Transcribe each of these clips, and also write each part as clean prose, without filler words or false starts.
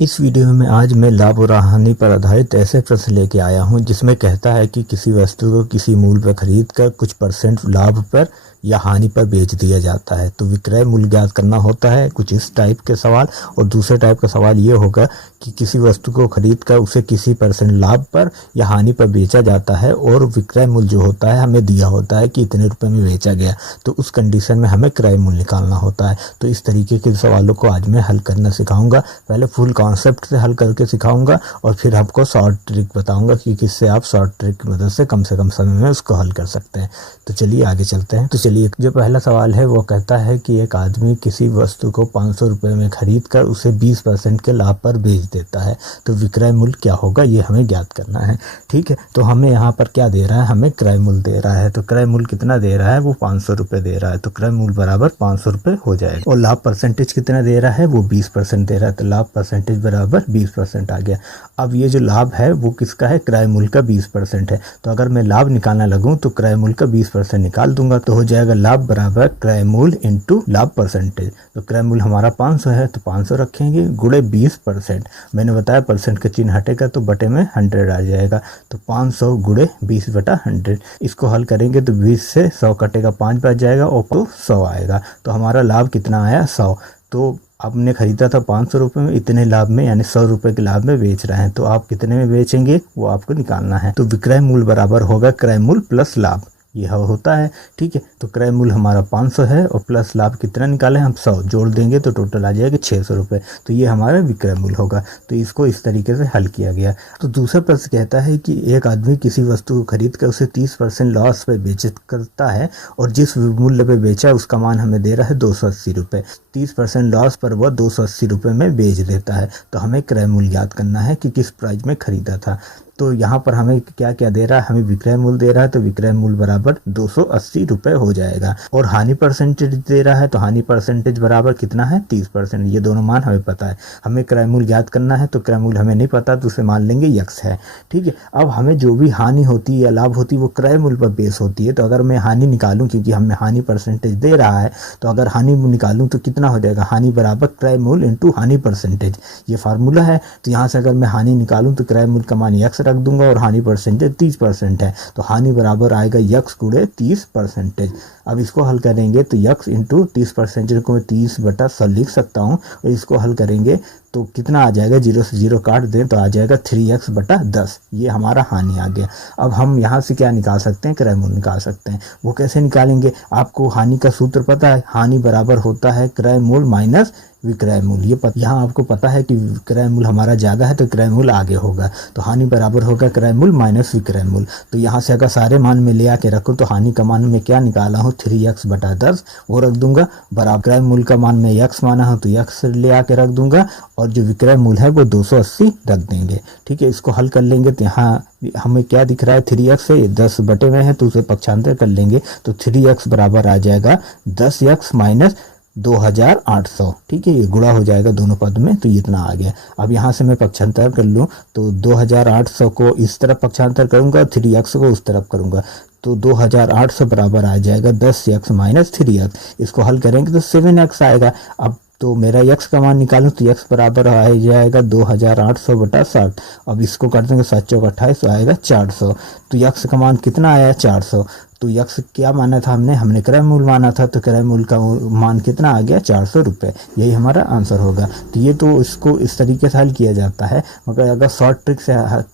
इस वीडियो में आज मैं लाभ और हानि पर आधारित ऐसे प्रश्न लेके आया हूं जिसमें कहता है कि किसी वस्तु को किसी मूल्य पर खरीद कर कुछ परसेंट लाभ पर या हानि पर बेच दिया जाता है तो विक्रय मूल्य ज्ञात करना होता है। कुछ इस टाइप के सवाल। और दूसरे टाइप का सवाल ये होगा कि किसी वस्तु को खरीद कर उसे किसी परसेंट लाभ पर या हानि पर बेचा जाता है और विक्रय मूल्य जो होता है हमें दिया होता है कि इतने रुपए में बेचा गया, तो उस कंडीशन में हमें क्रय मूल्य निकालना होता है। तो इस तरीके के सवालों को आज मैं हल करना सिखाऊंगा। पहले फुल कॉन्सेप्ट से हल करके सिखाऊंगा और फिर आपको शॉर्ट ट्रिक बताऊंगा कि किससे आप शॉर्ट ट्रिक की मदद से कम समय में उसको हल कर सकते हैं। तो चलिए आगे चलते हैं। तो चलिए, जो पहला सवाल है वो कहता है कि एक आदमी किसी वस्तु को 500 रुपये में खरीद कर उसे 20% के लाभ पर बेच देता है, तो विक्रय मूल्य क्या होगा ये हमें ज्ञात करना है। ठीक है, तो हमें यहाँ पर क्या दे रहा है, हमें क्रय मूल्य दे रहा है। तो क्रय मूल्य कितना दे रहा है, वो 500 रुपये दे रहा है। तो क्रय मूल्य बराबर 500 रुपये हो जाएगा। और लाभ परसेंटेज कितना दे रहा है, वो 20% दे रहा है। तो लाभ परसेंटेज बराबर 20% आ गया। अब ये जो लाभ है वो किसका है, क्रय मूल्य का 20% है। तो अगर मैं लाभ निकालना लगूं तो क्रय मूल्य का 20% निकाल दूंगा, तो हो जाएगा लाभ बराबर क्रय मूल्य इंटू लाभ परसेंटेज। तो क्रय मूल्य हमारा 500 है तो 500 रखेंगे गुणे 20%। मैंने बताया परसेंट का चिन्ह हटेगा तो बटे में 100 आ जाएगा। तो 500 गुणे 20/100। इसको हल करेंगे तो 20 से 100 कटेगा, 5 बच जाएगा और तो 100 आएगा। तो हमारा लाभ कितना आया, 100। तो आपने खरीदा था 500 रुपये में, इतने लाभ में यानी 100 रुपये के लाभ में बेच रहे हैं, तो आप कितने में बेचेंगे वो आपको निकालना है। तो विक्रय मूल्य बराबर होगा क्रय मूल्य प्लस लाभ, यह होता है। ठीक है, तो क्रय मूल्य हमारा 500 है और प्लस लाभ कितना निकाले हम, 100 जोड़ देंगे तो टोटल आ जाएगा 600 रुपये। तो ये हमारा विक्रय मूल्य होगा। तो इसको इस तरीके से हल किया गया। तो दूसरा प्रश्न कहता है कि एक आदमी किसी वस्तु को खरीद कर उसे 30% लॉस पे बेच करता है और जिस मूल्य पे बेचा उसका मान हमें दे रहा है 280 रुपये। 30% लॉस पर वह 280 रुपये में बेच देता है। तो हमें क्रय मूल्य याद करना है कि किस प्राइस में खरीदा था। तो यहाँ पर हमें क्या क्या दे रहा है, हमें विक्रय मूल्य दे रहा है, तो विक्रय मूल्य बराबर 280 रुपये हो जाएगा। और हानि परसेंटेज दे रहा है, तो हानि परसेंटेज बराबर कितना है, 30%। ये दोनों मान हमें पता है। हमें क्रय मूल्य याद करना है, तो क्रय मूल्य हमें नहीं पता तो उसे मान लेंगे यक्स है। ठीक है, अब हमें जो भी हानि होती है या लाभ होती है वो क्रय मूल्य पर बेस होती है। तो अगर मैं हानि निकालूं, क्योंकि हमें हानि परसेंटेज दे रहा है, तो अगर हानि निकालूं तो कितना हो जाएगा, हानि बराबर क्रय मूल्य इंटू हानि परसेंटेज, ये फार्मूला है। तो यहाँ से अगर मैं हानि निकालूं तो क्रय मूल्य का मान यक्स रख दूंगा और हानि परसेंटेज 30% है, तो हानि बराबर आएगा यक्स गुणे 30%। अब इसको हल करेंगे तो यक्स इंटू 30% को मैं 30/100 लिख सकता हूँ। और इसको हल करेंगे तो कितना आ जाएगा, 0 से 0 काट दें तो आ जाएगा 3x/10। ये हमारा हानि आ गया। अब हम यहाँ से क्या निकाल सकते हैं, क्रय मूल्य निकाल सकते हैं। वो कैसे निकालेंगे, आपको हानि का सूत्र पता है, हानि बराबर होता है क्रय मूल्य माइनस विक्रय मूल्य। ये यहाँ आपको पता है कि क्रय मूल्य हमारा ज़्यादा है तो क्रय मूल्य आगे होगा। तो हानि बराबर होगा क्रय मूल्य माइनस विक्रय मूल्य। तो यहाँ से अगर सारे मान में ले आके रखो तो हानि का मान में क्या निकाला हूँ, 3x/10 वो रख दूंगा। बराबर क्रय मूल्य का मान में यक्स माना हूँ तो यक्स ले आके रख दूंगा और जो विक्रय मूल्य है वो 280 रख देंगे। ठीक है, इसको हल कर लेंगे तो यहाँ हमें क्या दिख रहा है, 3x है, 10 बटे में है तो उसे पक्षांतर कर लेंगे तो 3x बराबर आ जाएगा 10x माइनस 2800। ठीक है, ये गुणा हो जाएगा दोनों पद में, तो इतना आ गया। अब यहाँ से मैं पक्षांतर कर लूँ तो 2800 को इस तरफ पक्षांतर करूंगा, 3x को उस तरफ करूंगा, तो 2800 बराबर आ जाएगा 10x माइनस 3x। इसको हल करेंगे तो 7x आएगा। अब तो मेरा यक्स का मान निकालूं तो यक्स बराबर आ जाएगा 2800/60। अब इसको कर देंगे 7 चौक 28 आएगा 400। तो यक्स का मान कितना आया, 400। तो यक्स क्या माना था हमने क्रय मूल्य माना था, तो क्रय मूल्य का मान कितना आ गया, 400 रुपये। यही हमारा आंसर होगा। तो ये तो इसको इस तरीके से हल किया जाता है, मगर अगर शॉर्ट ट्रिक से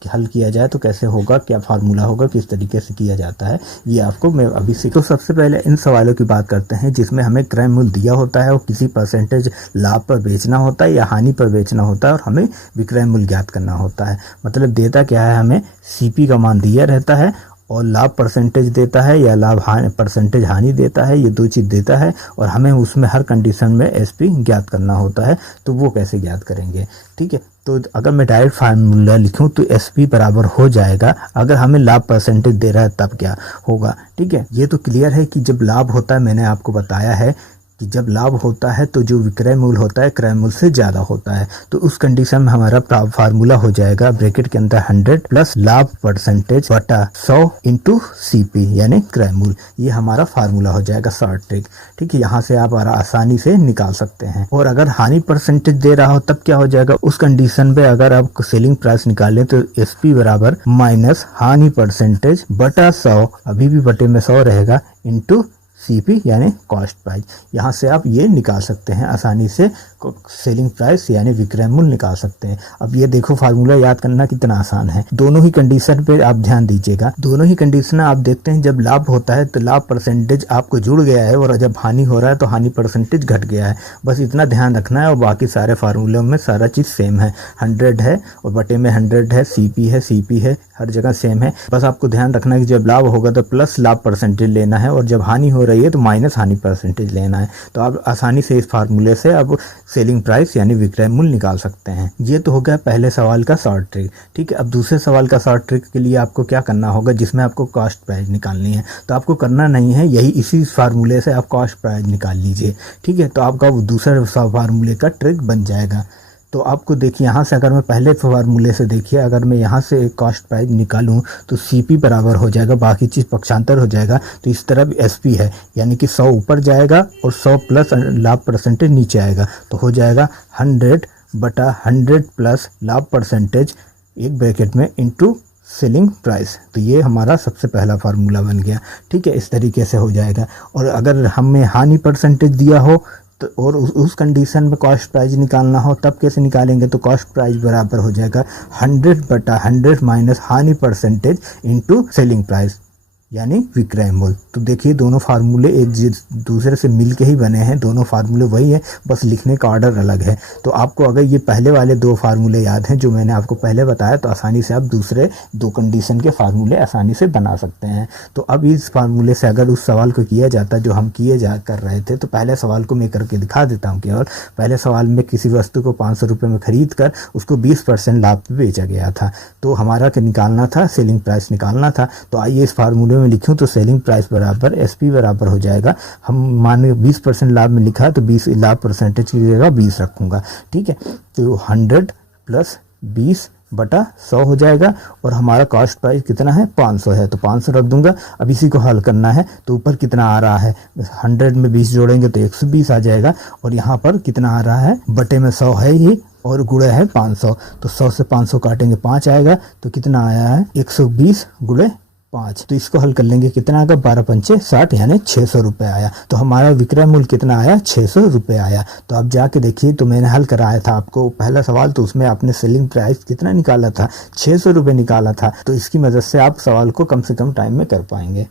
हल किया जाए तो कैसे होगा, क्या फार्मूला होगा, किस तरीके से किया जाता है, ये आपको मैं अभी सीख। तो सबसे पहले इन सवालों की बात करते हैं जिसमें हमें क्रय मूल्य दिया होता है और किसी परसेंटेज लाभ पर बेचना होता है या हानि पर बेचना होता है और हमें विक्रय मूल्य ज्ञात करना होता है। मतलब देता क्या है, हमें सीपी का मान दिया रहता है और लाभ परसेंटेज देता है या लाभ परसेंटेज हानि देता है, ये दो चीज़ देता है और हमें उसमें हर कंडीशन में एसपी ज्ञात करना होता है। तो वो कैसे ज्ञात करेंगे, ठीक है। तो अगर मैं डायरेक्ट फार्मूला लिखूं तो एसपी बराबर हो जाएगा, अगर हमें लाभ परसेंटेज दे रहा है तब क्या होगा। ठीक है, ये तो क्लियर है कि जब लाभ होता है, मैंने आपको बताया है कि जब लाभ होता है तो जो विक्रय मूल्य होता है क्रय मूल्य से ज़्यादा होता है। तो उस कंडीशन में हमारा फार्मूला हो जाएगा ब्रैकेट के अंदर 100 प्लस लाभ परसेंटेज बटा 100 इंटू CP यानी क्रय मूल्य। ये हमारा फार्मूला हो जाएगा शॉर्ट ट्रिक। ठीक है, यहाँ से आप आसानी से निकाल सकते हैं। और अगर हानि परसेंटेज दे रहा हो तब क्या हो जाएगा, उस कंडीशन पे अगर आप सेलिंग प्राइस निकालें तो SP बराबर माइनस हानि परसेंटेज बटा 100, अभी भी बटे में 100 रहेगा, इंटू CP यानी कॉस्ट प्राइस। यहाँ से आप ये निकाल सकते हैं आसानी से, सेलिंग प्राइस यानी विक्रय मूल्य निकाल सकते हैं। अब ये देखो फार्मूला याद करना कितना आसान है। दोनों ही कंडीशन पे आप ध्यान दीजिएगा। दोनों ही कंडीशन आप देखते हैं, जब लाभ होता है तो लाभ परसेंटेज आपको जुड़ गया है और जब हानि हो रहा है तो हानि परसेंटेज घट गया है। बस इतना ध्यान रखना है और बाकी सारे फार्मूलों में सारा चीज़ सेम है। 100 है और बटे में 100 है, CP है, हर जगह सेम है। बस आपको ध्यान रखना है कि जब लाभ होगा तो प्लस लाभ परसेंटेज लेना है और जब हानि हो रही है तो माइनस हानि परसेंटेज लेना है। तो आप आसानी से इस फार्मूले से अब सेलिंग प्राइस यानी विक्रय मूल्य निकाल सकते हैं। ये तो हो गया पहले सवाल का शॉर्ट ट्रिक। ठीक है, अब दूसरे सवाल का शॉर्ट ट्रिक के लिए आपको क्या करना होगा, जिसमें आपको कॉस्ट प्राइस निकालनी है। तो आपको करना नहीं है, यही इसी फार्मूले से आप कॉस्ट प्राइस निकाल लीजिए। ठीक है, तो आपका दूसरा फार्मूले का ट्रिक बन जाएगा। तो आपको देखिए यहाँ से अगर मैं पहले फार्मूले से देखिए, अगर मैं यहाँ से कॉस्ट प्राइस निकालूं तो CP बराबर हो जाएगा, बाकी चीज़ पक्षांतर हो जाएगा। तो इस तरफ SP है यानी कि 100 ऊपर जाएगा और 100 प्लस लाभ परसेंटेज नीचे आएगा। तो हो जाएगा 100 बटा 100 प्लस लाभ परसेंटेज एक ब्रैकेट में इंटू सेलिंग प्राइस। तो ये हमारा सबसे पहला फार्मूला बन गया। ठीक है, इस तरीके से हो जाएगा। और अगर हमें हानि परसेंटेज दिया हो तो और उस कंडीशन में कॉस्ट प्राइस निकालना हो तब कैसे निकालेंगे, तो कॉस्ट प्राइस बराबर हो जाएगा 100 बटा 100 माइनस हानि परसेंटेज इंटू सेलिंग प्राइस यानी विक्रय मूल्य। तो देखिए दोनों फार्मूले एक दूसरे से मिलके ही बने हैं, दोनों फार्मूले वही हैं, बस लिखने का ऑर्डर अलग है। तो आपको अगर ये पहले वाले दो फार्मूले याद हैं जो मैंने आपको पहले बताया तो आसानी से आप दूसरे दो कंडीशन के फार्मूले आसानी से बना सकते हैं। तो अब इस फार्मूले से अगर उस सवाल को किया जाता जो हम कर रहे थे, तो पहले सवाल को मैं करके दिखा देता हूँ। केवल पहले सवाल में किसी वस्तु को 500 रुपये में खरीद कर उसको 20% लाभ पे बेचा गया था। तो हमारा निकालना था सेलिंग प्राइस निकालना था। तो आइए इस फार्मूले में लिखूं तो सेलिंग प्राइस बराबर SP बराबर हो जाएगा, हम माने 20% लाभ में लिखा तो 20 लाभ परसेंटेज की जगह 20 रखूंगा। ठीक है, तो 100 प्लस 20 बटा 100 हो जाएगा और हमारा कॉस्ट प्राइस कितना है 500 है, तो 500 रख दूंगा। अब इसी को हल करना है तो ऊपर कितना आ रहा है, 100 में 20 जोड़ेंगे तो 120 आ जाएगा और यहाँ पर कितना आ रहा है, बटे में 100 है ही और गुणे है 500। तो 100 से 500 काटेंगे 5 आएगा, तो कितना आया है 120 गुणे 5। तो इसको हल कर लेंगे, कितना आएगा 12 पंचे 60 यानी 600 रुपये आया। तो हमारा विक्रय मूल्य कितना आया 600 रुपये आया। तो आप जाके देखिए, तो मैंने हल कराया था आपको पहला सवाल, तो उसमें आपने सेलिंग प्राइस कितना निकाला था 600 रुपये निकाला था। तो इसकी मदद से आप सवाल को कम से कम टाइम में कर पाएंगे।